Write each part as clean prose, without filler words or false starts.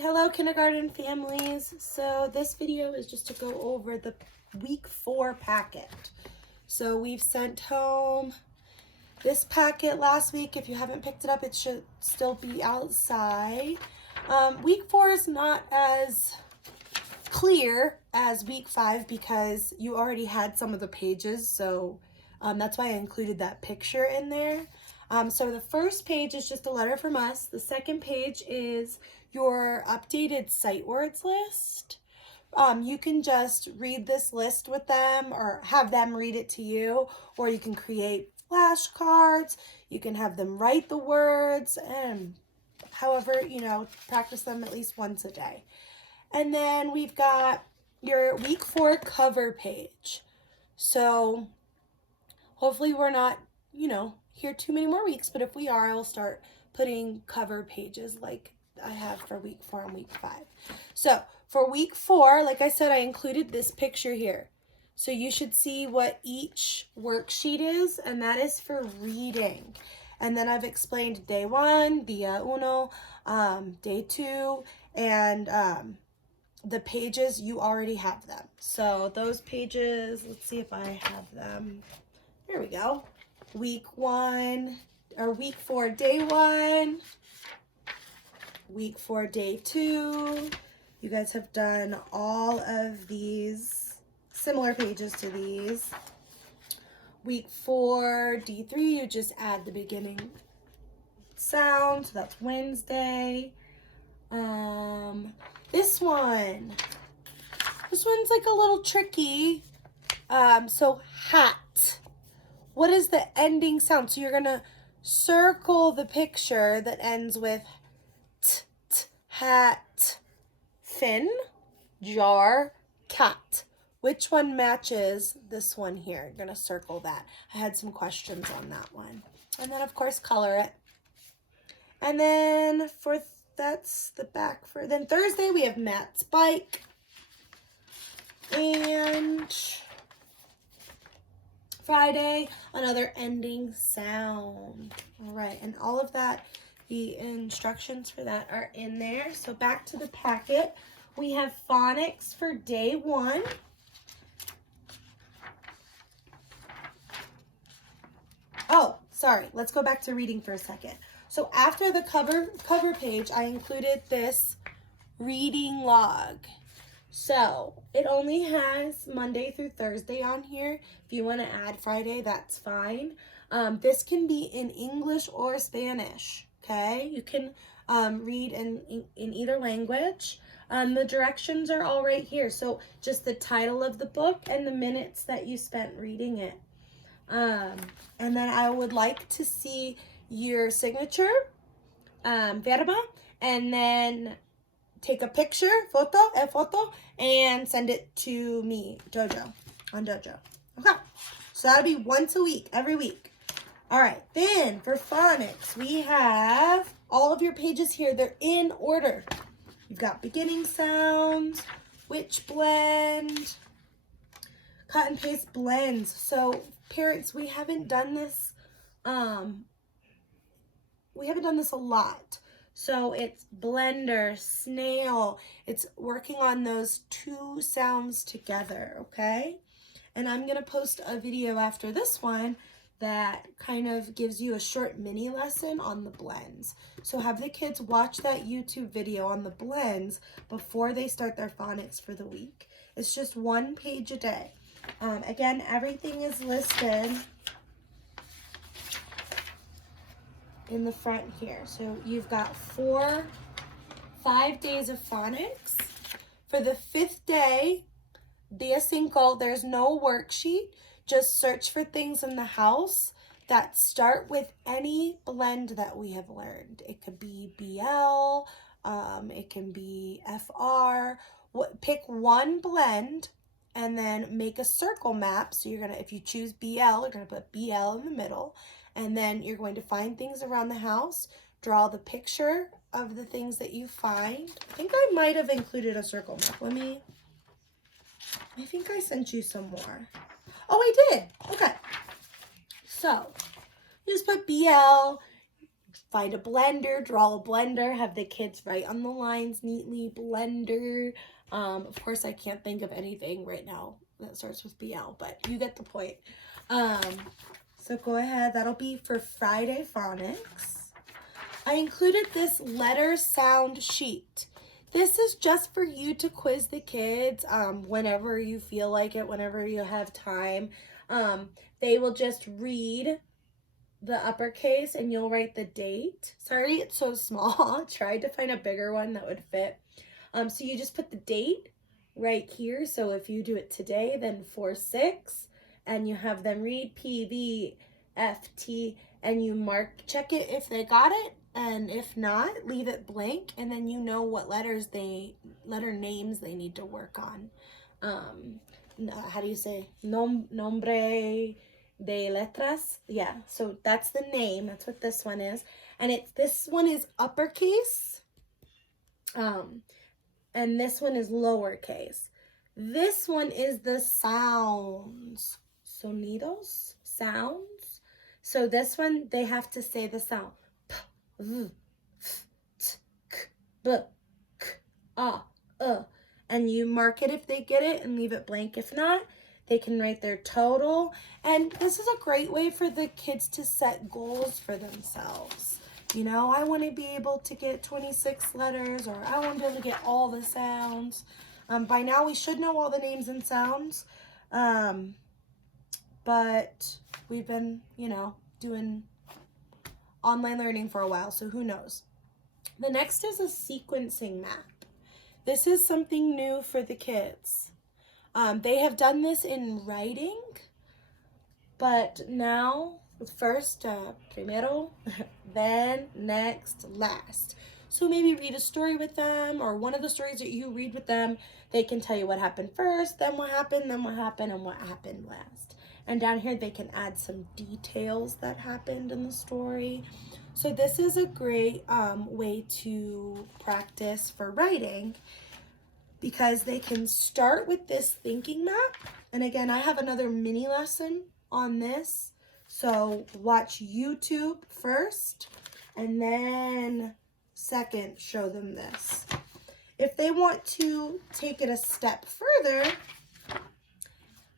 hello kindergarten families. So this video is just to go over the week 4 packet. So we've sent home this packet last week. If you haven't picked it up, it should still be outside. Week 4 is not as clear as week 5 because you already had some of the pages, so that's why I included that picture in there. So the first page is just a letter from us. The second page is your updated sight words list. You can just read this list with them or have them read it to you, or you can create flashcards. You can have them write the words, and however, practice them at least once a day. And then we've got your week 4 cover page. So hopefully we're not, here too many more weeks, but if we are, I'll start putting cover pages like I have for week 4 and week 5. So for week 4, like I said, I included this picture here. So you should see what each worksheet is, and that is for reading. And then I've explained day 1, dia uno, day 2, and the pages, you already have them. So those pages, let's see if I have them. There we go. Week 1, or week 4, day 1, week 4, day 2. You guys have done all of these similar pages to these. Week 4, D3, you just add the beginning sound. So that's Wednesday. This one's like a little tricky. So hat. What is the ending sound? So you're gonna circle the picture that ends with t, t, hat, fin, jar, cat. Which one matches this one here? You're gonna circle that. I had some questions on that one. And then of course color it. And then that's the back for, then Thursday we have Matt's bike. And Friday, another ending sound. All right, and all of that, the instructions for that are in there. So back to the packet. We have phonics for day 1. Oh, sorry, let's go back to reading for a second. So after the cover page, I included this reading log. So it only has Monday through Thursday on here. If you want to add Friday, that's fine. This can be in English or Spanish, okay? You can read in either language. The directions are all right here. So just the title of the book and the minutes that you spent reading it. And then I would like to see your signature, firma, and then take a picture, photo, and send it to me, Dojo, on Dojo. Okay, so that'll be once a week, every week. All right, then for phonics, we have all of your pages here. They're in order. You've got beginning sounds, which blend, cut and paste blends. So parents, we haven't done this a lot. So it's blender, snail. It's working on those 2 sounds together, okay? And I'm going to post a video after this one that kind of gives you a short mini lesson on the blends. So have the kids watch that YouTube video on the blends before they start their phonics for the week. It's just 1 page a day. Again, everything is listed in the front here. So you've got 5 days of phonics. For the 5th day, dia 5, there's no worksheet. Just search for things in the house that start with any blend that we have learned. It could be BL, it can be FR. Pick one blend and then make a circle map. So you're gonna, if you choose BL, you're gonna put BL in the middle. And then you're going to find things around the house, draw the picture of the things that you find. I think I might have included a circle map. I think I sent you some more. Oh, I did. Okay. So you just put BL, find a blender, draw a blender, have the kids write on the lines neatly, blender. Of course, I can't think of anything right now that starts with BL, but you get the point. So go ahead, that'll be for Friday Phonics. I included this letter sound sheet. This is just for you to quiz the kids whenever you feel like it, whenever you have time. They will just read the uppercase and you'll write the date. Sorry, it's so small. I tried to find a bigger one that would fit. So you just put the date right here. So if you do it today, then 4/6, and you have them read P, V, F, T, and you check it if they got it, and if not, leave it blank, and then you know what letter names they need to work on. How do you say? Nombre de letras. Yeah, so that's the name. That's what this one is. And this one is uppercase. And this one is lowercase. This one is the sounds. Sonidos, sounds. So this one, they have to say the sound. P, V, F, T, K, B, K, A, and you mark it if they get it and leave it blank. If not, they can write their total. And this is a great way for the kids to set goals for themselves. You know, I want to be able to get 26 letters, or I want to be able to get all the sounds. By now, we should know all the names and sounds. But we've been, doing online learning for a while, so who knows. The next is a sequencing map. This is something new for the kids. They have done this in writing, but now first, primero, then, next, last. So maybe read a story with them, or one of the stories that you read with them, they can tell you what happened first, then what happened, and what happened last. And down here, they can add some details that happened in the story. So this is a great way to practice for writing, because they can start with this thinking map. And again, I have another mini lesson on this. So watch YouTube first, and then second, show them this. If they want to take it a step further,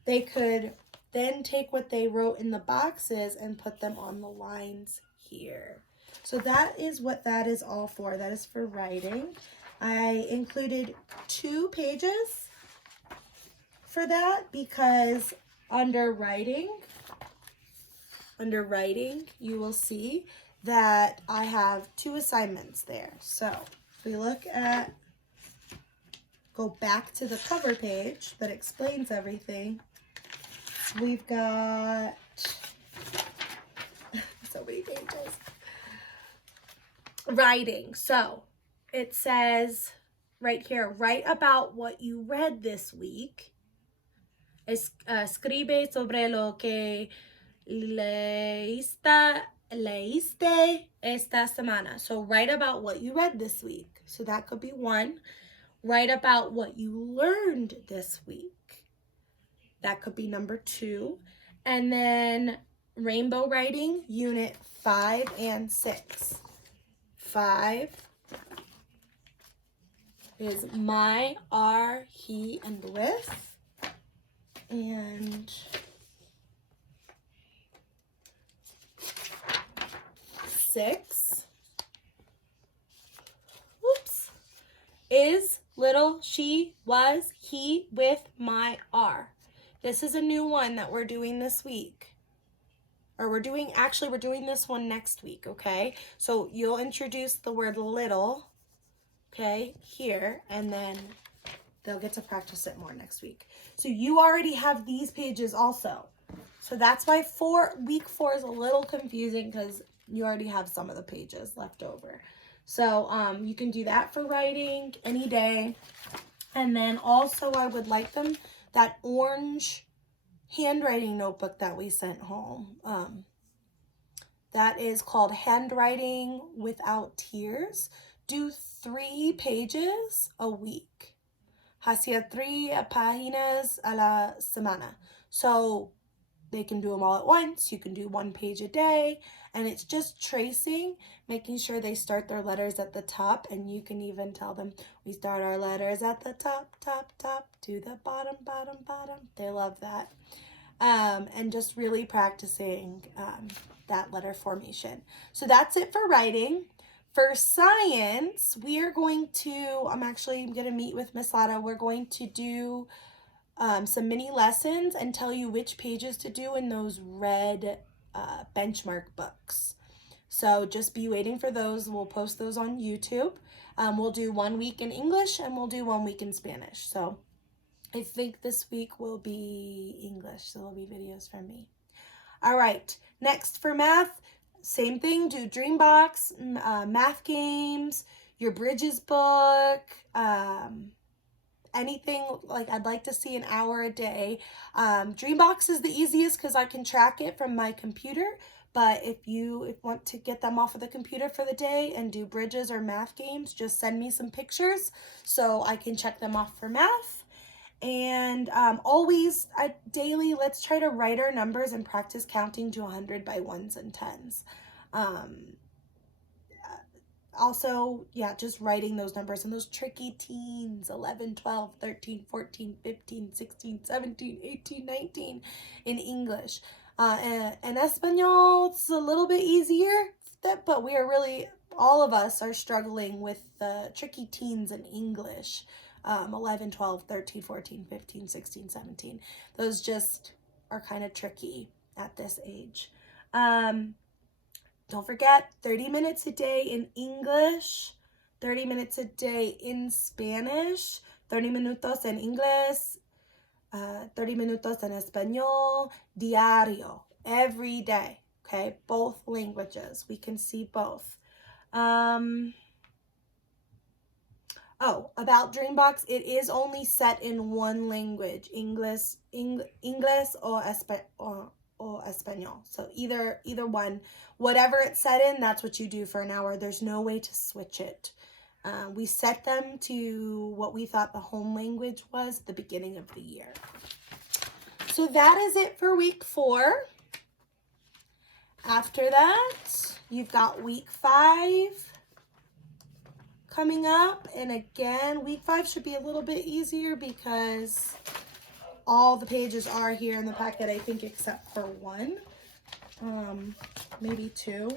they could then take what they wrote in the boxes and put them on the lines here. So that is what that is all for. That is for writing. I included 2 pages for that because under writing, you will see that I have 2 assignments there. So if we go back to the cover page that explains everything, we've got so many pages. Writing. So it says right here, write about what you read this week. Escribe sobre lo que leíste esta semana. So write about what you read this week. So that could be 1. Write about what you learned this week. That could be number 2. And then rainbow writing, unit 5 and 6. 5 is my, our, he, and with. And 6, is little, she, was, he, with, my, are. This is a new one that we're doing this week. Or we're doing this one next week, okay? So you'll introduce the word little, okay, here, and then they'll get to practice it more next week. So you already have these pages also. So that's why week 4 is a little confusing, because you already have some of the pages left over. So you can do that for writing any day. And then also I would like them, that orange handwriting notebook that we sent home. That is called Handwriting Without Tears. Do 3 pages a week. Hacia 3 páginas a la semana. So they can do them all at once. You can do 1 page a day, and it's just tracing, making sure they start their letters at the top, and you can even tell them, we start our letters at the top, top, top, to the bottom, bottom, bottom. They love that. And just really practicing that letter formation. So that's it for writing. For science, we are going to, I'm going to meet with Miss Latta. We're going to do some mini lessons and tell you which pages to do in those red benchmark books. So just be waiting for those. We'll post those on YouTube. We'll do 1 week in English and we'll do 1 week in Spanish. So I think this week will be English. So there'll be videos from me. All right, next for math, same thing, do Dreambox, math games, your Bridges book, anything. Like, I'd like to see an hour a day. Dreambox is the easiest because I can track it from my computer. But if you want to get them off of the computer for the day and do Bridges or math games, just send me some pictures so I can check them off for math. And always, daily, let's try to write our numbers and practice counting to 100 by 1s and 10s. Also, yeah, just writing those numbers and those tricky teens, 11, 12, 13, 14, 15, 16, 17, 18, 19 in English. And Espanol, it's a little bit easier, but we are really, all of us are struggling with the tricky teens in English. 11, 12, 13, 14, 15, 16, 17. Those just are kind of tricky at this age. Don't forget, 30 minutes a day in English, 30 minutes a day in Spanish, 30 minutos en inglés, 30 minutos en español, diario, every day, okay? Both languages. We can see both. Oh, about Dreambox, it is only set in 1 language, English or Espanol. So either one, whatever it's set in, that's what you do for an hour. There's no way to switch it. We set them to what we thought the home language was at the beginning of the year. So that is it for week 4. After that, you've got week 5 coming up, and again, week 5 should be a little bit easier because all the pages are here in the packet, I think, except for 1, maybe 2.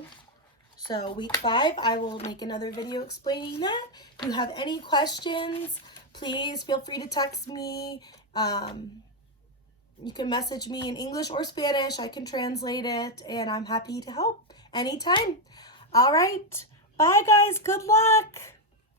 So week 5, I will make another video explaining that. If you have any questions, please feel free to text me. You can message me in English or Spanish. I can translate it, and I'm happy to help anytime. All right. Bye, guys. Good luck.